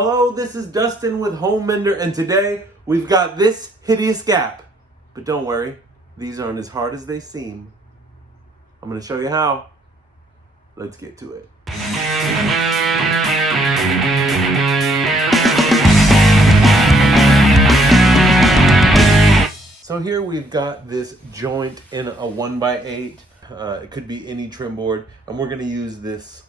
Hello, this is Dustin with Homemender, and today we've got this hideous gap. But don't worry, these aren't as hard as they seem. I'm going to show you how. Let's get to it. So here we've got this joint in a 1x8. It could be any trim board, and we're going to use this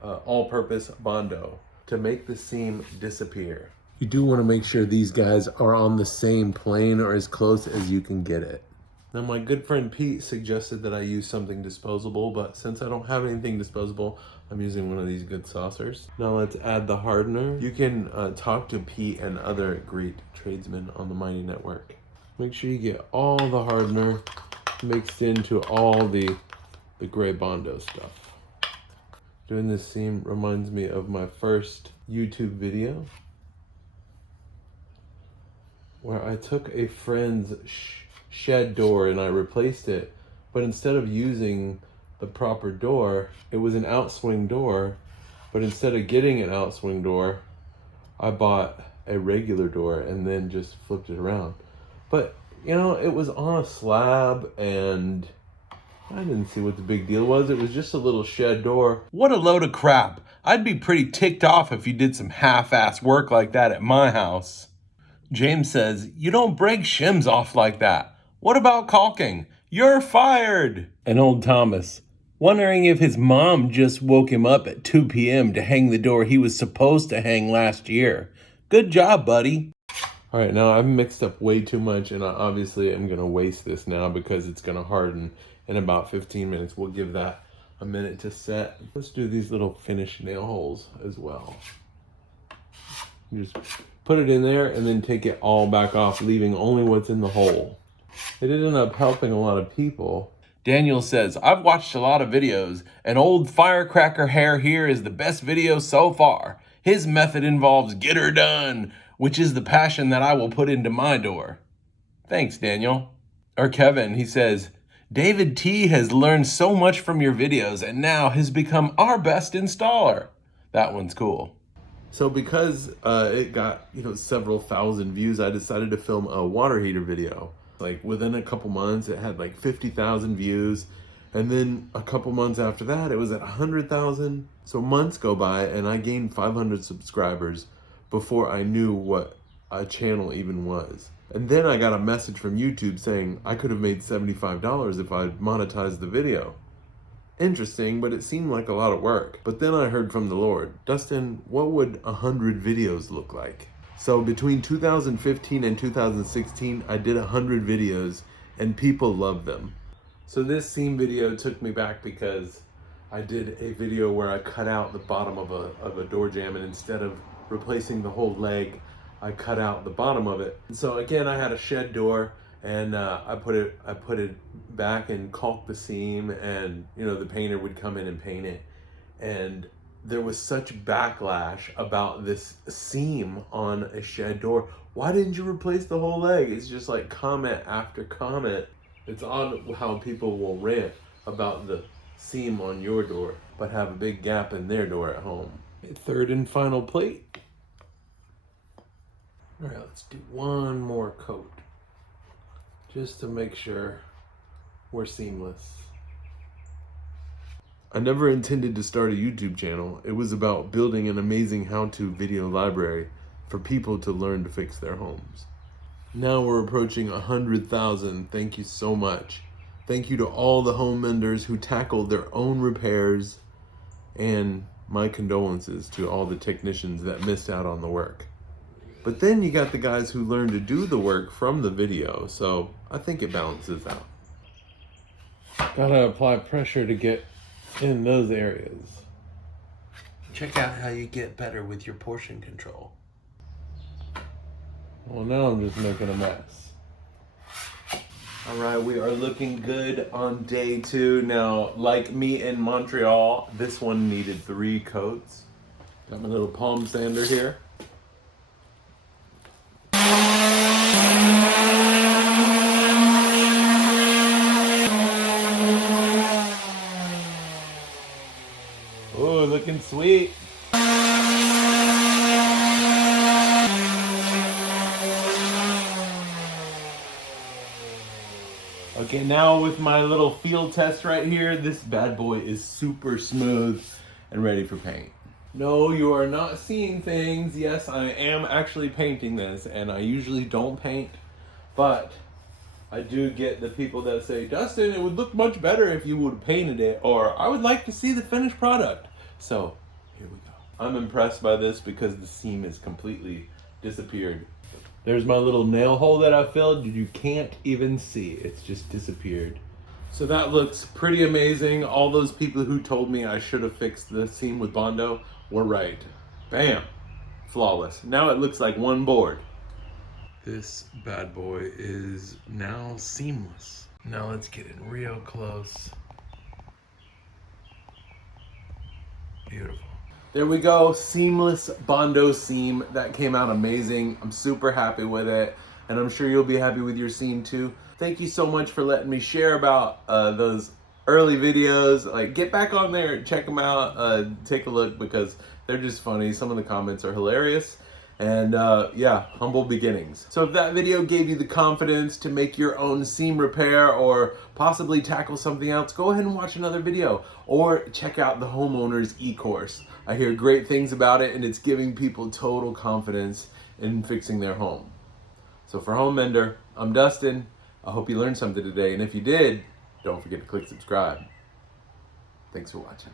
all-purpose Bondo to make the seam disappear. You do want to make sure these guys are on the same plane or as close as you can get it. Now my good friend Pete suggested that I use something disposable, but since I don't have anything disposable, I'm using one of these good saucers. Now let's add the hardener. You can talk to Pete and other great tradesmen on the Mighty Network. Make sure you get all the hardener mixed into all the gray Bondo stuff. Doing this seam reminds me of my first YouTube video where I took a friend's shed door and I replaced it, but instead of using the proper door, it was an outswing door, but instead of getting an outswing door, I bought a regular door and then just flipped it around. But you know, it was on a slab and I didn't see what the big deal was. It was just a little shed door. What a load of crap. I'd be pretty ticked off if you did some half-ass work like that at my house. James says, you don't break shims off like that. What about caulking? You're fired. And old Thomas, wondering if his mom just woke him up at 2 p.m. to hang the door he was supposed to hang last year. Good job, buddy. All right, now I've mixed up way too much, and I obviously am gonna waste this now because it's gonna harden in about 15 minutes. We'll give that a minute to set. Let's do these little finish nail holes as well. You just put it in there and then take it all back off, leaving only what's in the hole. It ended up helping a lot of people. Daniel says, I've watched a lot of videos, and old Firecracker Hair here is the best video so far. His method involves get her done, which is the passion that I will put into my door. Thanks, Daniel. Or Kevin, he says, David T has learned so much from your videos and now has become our best installer. That one's cool. So because it got, several thousand views, I decided to film a water heater video. Like within a couple months, it had like 50,000 views. And then a couple months after that, it was at 100,000. So months go by and I gained 500 subscribers before I knew what a channel even was. And then I got a message from YouTube saying I could have made $75 if I'd monetized the video. Interesting, but it seemed like a lot of work. But then I heard from the Lord, Dustin, what would 100 videos look like? So between 2015 and 2016, I did 100 videos and people loved them. So this seam video took me back because I did a video where I cut out the bottom of a door jamb, and instead of replacing the whole leg, I cut out the bottom of it. And so again, I had a shed door, and I put it back and caulked the seam, and the painter would come in and paint it. And there was such backlash about this seam on a shed door. Why didn't you replace the whole leg? It's just like comment after comment. It's odd how people will rant about the seam on your door, but have a big gap in their door at home. Third and final plate. All right, let's do one more coat just to make sure we're seamless. I never intended to start a YouTube channel. It was about building an amazing how-to video library for people to learn to fix their homes. Now we're approaching 100,000. Thank you so much. Thank you to all the home menders who tackled their own repairs, and my condolences to all the technicians that missed out on the work. But then you got the guys who learned to do the work from the video, so I think it balances out. Gotta apply pressure to get in those areas. Check out how you get better with your portion control. Well, now I'm just making a mess. All right, we are looking good on day 2. Now, like me in Montreal, this one needed 3 coats. Got my little palm sander here. Oh, looking sweet. Okay, now with my little field test right here, this bad boy is super smooth and ready for paint. No, you are not seeing things. Yes, I am actually painting this, and I usually don't paint, but I do get the people that say, Dustin, it would look much better if you would have painted it, or I would like to see the finished product. So, here we go. I'm impressed by this because the seam has completely disappeared. There's my little nail hole that I filled. You can't even see. It's just disappeared. So that looks pretty amazing. All those people who told me I should have fixed the seam with Bondo were right. Bam. Flawless. Now it looks like one board. This bad boy is now seamless. Now let's get in real close. Beautiful. There we go, seamless Bondo seam. That came out amazing. I'm super happy with it, and I'm sure you'll be happy with your seam too. Thank you so much for letting me share about those early videos. Like, get back on there, check them out, take a look because they're just funny. Some of the comments are hilarious. And yeah, humble beginnings. So if that video gave you the confidence to make your own seam repair or possibly tackle something else, go ahead and watch another video or check out the Homeowners e-course. I hear great things about it, and it's giving people total confidence in fixing their home. So for Home Mender, I'm Dustin. I hope you learned something today, and if you did, don't forget to click subscribe. Thanks for watching.